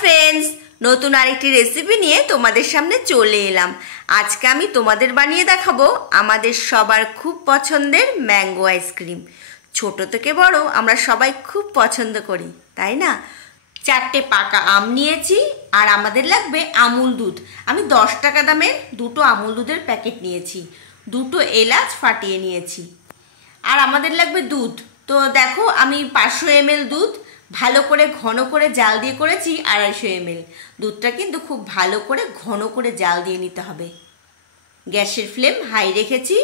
Friends, নতুন আরেকটি recipe নিয়ে তোমাদের সামনে চলে এলাম। আজকে আমি তোমাদের বানিয়ে দেখাবো আমাদের সবার খুব পছন্দের ম্যাঙ্গো আইসক্রিম। ছোট থেকে বড় আমরা সবাই খুব পছন্দ করি, তাই না? 4টে পাকা আম নিয়েছি আর আমাদের লাগবে আমুল দুধ। আমি 10 টাকা দামের 2টো আমুল দুধের প্যাকেট নিয়েছি, 2টো এলাচ ফাটিয়ে নিয়েছি। আর আমাদের লাগবে দুধ। তো দেখো, আমি 500 ml দুধ ভালো করে ঘন করে জাল দিয়ে করেছি। 250 ml দুধটা কিন্তু খুব ভালো করে ঘন করে জাল দিয়ে নিতে হবে। গ্যাসের ফ্লেম হাই রেখেছি।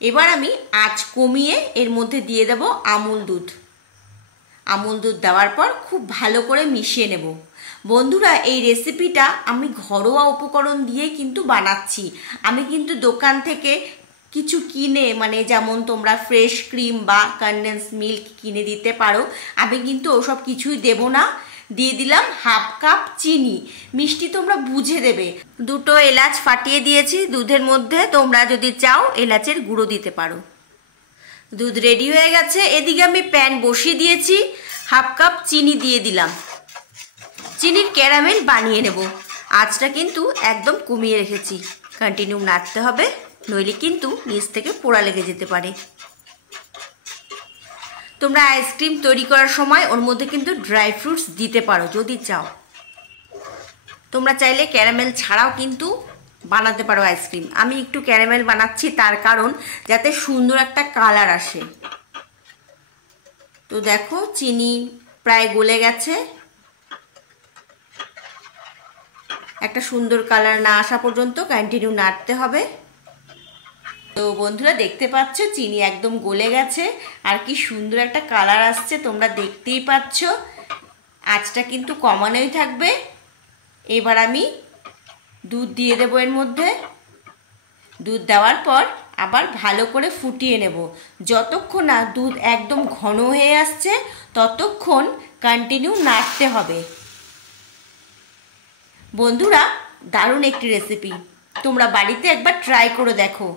এবার আমি আঁচ কমিয়ে এর মধ্যে দিয়ে দেব আমুল দুধ। আমুল দুধ দেওয়ার পর খুব ভালো করে মিশিয়ে নেব। বন্ধুরা, এই রেসিপিটা আমি ঘরোয়া উপকরণ দিয়ে কিন্তু বানাচ্ছি। আমি কিন্তু দোকান থেকে কিছু কিনে, মানে যেমন তোমরা ফ্রেশ ক্রিম বা কনডেন্স মিল্ক কিনে দিতে পারো, আমি কিন্তু ওসব কিছুই দেব না। দিয়ে দিলাম হাফ কাপ চিনি। মিষ্টি তোমরা বুঝে দেবে। 2টো এলাচ ফাটিয়ে দিয়েছি দুধের মধ্যে, তোমরা যদি চাও এলাচের গুঁড়ো দিতে পারো। দুধ রেডি হয়ে গেছে। এদিকে আমি প্যান বসিয়ে দিয়েছি, হাফ কাপ চিনি দিয়ে দিলাম। চিনির ক্যারামেল বানিয়ে নেব। আঁচটা কিন্তু একদম কমিয়ে রেখেছি। কন্টিনিউ নাড়তে হবে, নইলে কিন্তু নিচ থেকে পোড়া লেগে যেতে পারে। তোমরা আইসক্রিম তৈরি করার সময় ওর মধ্যে কিন্তু ড্রাই ফ্রুটস দিতে পারো যদি চাও। তোমরা চাইলে ক্যারামেল ছাড়াও কিন্তু বানাতে পারো আইসক্রিম। আমি একটু ক্যারামেল বানাচ্ছি, তার কারণ যাতে সুন্দর একটা কালার আসে। তো দেখো, চিনি প্রায় গলে গেছে। একটা সুন্দর কালার না আসা পর্যন্ত কন্টিনিউ নাড়তে হবে। তো বন্ধুরা, দেখতে পাচ্ছ চিনি একদম গলে গেছে আর কি সুন্দর একটা কালার আসছে, তোমরা দেখতেই পাচ্ছ। আঁচটা কিন্তু কমানোই থাকবে। এবার আমি দুধ দিয়ে দেবো এর মধ্যে। দুধ দেওয়ার পর আবার ভালো করে ফুটিয়ে নেব। যতক্ষণ না দুধ একদম ঘন হয়ে আসছে ততক্ষণ কন্টিনিউ নাড়তে হবে। বন্ধুরা, দারুণ একটি রেসিপি, তোমরা বাড়িতে একবার ট্রাই করে দেখো।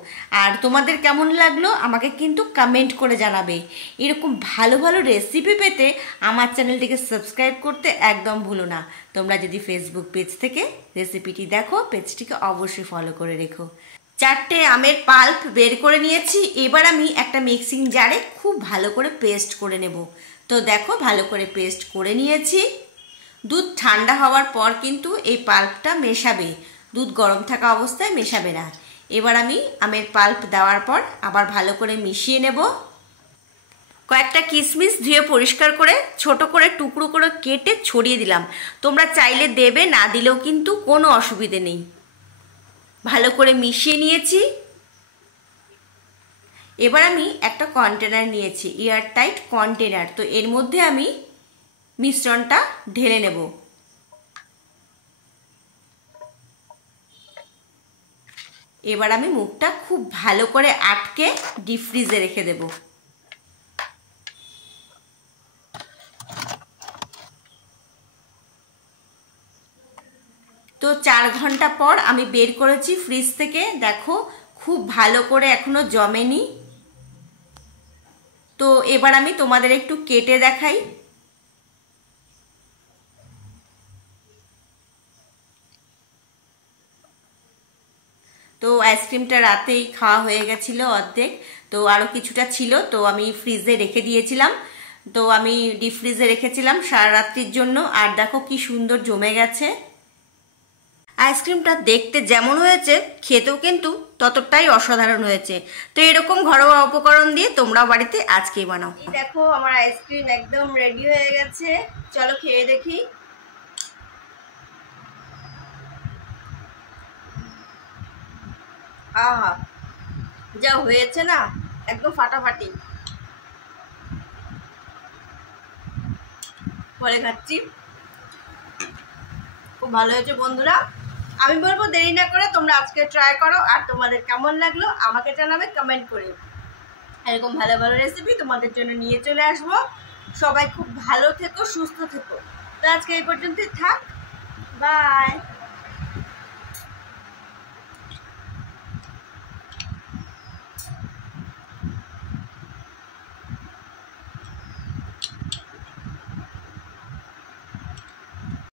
আর তোমাদের কেমন লাগলো আমাকে কিন্তু কমেন্ট করে জানাবে। এরকম ভালো ভালো রেসিপি পেতে আমার চ্যানেলটিকে সাবস্ক্রাইব করতে একদম ভুলো না। তোমরা যদি ফেসবুক পেজ থেকে রেসিপিটি দেখো, পেজটিকে অবশ্যই ফলো করে রেখো। 4টে আমের পাল্প বের করে নিয়েছি। এবার আমি একটা মিক্সিং জারে খুব ভালো করে পেস্ট করে নেব। তো দেখো, ভালো করে পেস্ট করে নিয়েছি। দুধ ঠান্ডা হওয়ার পর কিন্তু এই পাল্পটা মেশাবে, দুধ গরম থাকা অবস্থায় মেশাবে না। এবার আমি আমের পাল্প দেওয়ার পর আবার ভালো করে মিশিয়ে নেব। কয়েকটা কিশমিশ ধুয়ে পরিষ্কার করে ছোট করে টুকরো করে কেটে ছড়িয়ে দিলাম। তোমরা চাইলে দেবে, না দিলেও কিন্তু কোনো অসুবিধে নেই। ভালো করে মিশিয়ে নিয়েছি। এবার আমি একটা কন্টেনার নিয়েছি, এয়ার টাইট কন্টেনার। তো এর মধ্যে আমি মিশ্রণটা ঢেলে নেব। এবার আমি মুখটা খুব ভালো করে আটকে ডিপ ফ্রিজে রেখে দেব। তো 4 ঘন্টা পর আমি বের করেছি ফ্রিজ থেকে। দেখো, খুব ভালো করে এখনো জমেনি। তো এবার আমি তোমাদের একটু কেটে দেখাই। তো আইসক্রিমটা রাতেই খাওয়া হয়ে গেছিলো অর্ধেক, তো আরও কিছুটা ছিল, তো আমি ফ্রিজে রেখে দিয়েছিলাম। তো আমি ডিপ ফ্রিজে রেখেছিলাম সারা রাত্রির জন্য। আর দেখো কি সুন্দর জমে গেছে। আইসক্রিমটা দেখতে যেমন হয়েছে, খেতেও কিন্তু ততটাই অসাধারণ হয়েছে। তো এরকম ঘরোয়া উপকরণ দিয়ে তোমরা বাড়িতে আজকেই বানাও। দেখো, আমার আইসক্রিম একদম রেডি হয়ে গেছে। চলো খেয়ে দেখি। আহা, যা হয়েছে না, একদম ফাটাফাটি। পরে খাচ্ছি, খুব ভালো হয়েছে বন্ধুরা। আমি বলবো দেরি না করে তোমরা আজকে ট্রাই করো। আর তোমাদের কেমন লাগলো আমাকে জানাবে কমেন্ট করে। এরকম ভালো ভালো রেসিপি তোমাদের জন্য নিয়ে চলে আসবো। সবাই খুব ভালো থেকো, সুস্থ থেকো। তো আজকে এই পর্যন্তই থাক। বাই।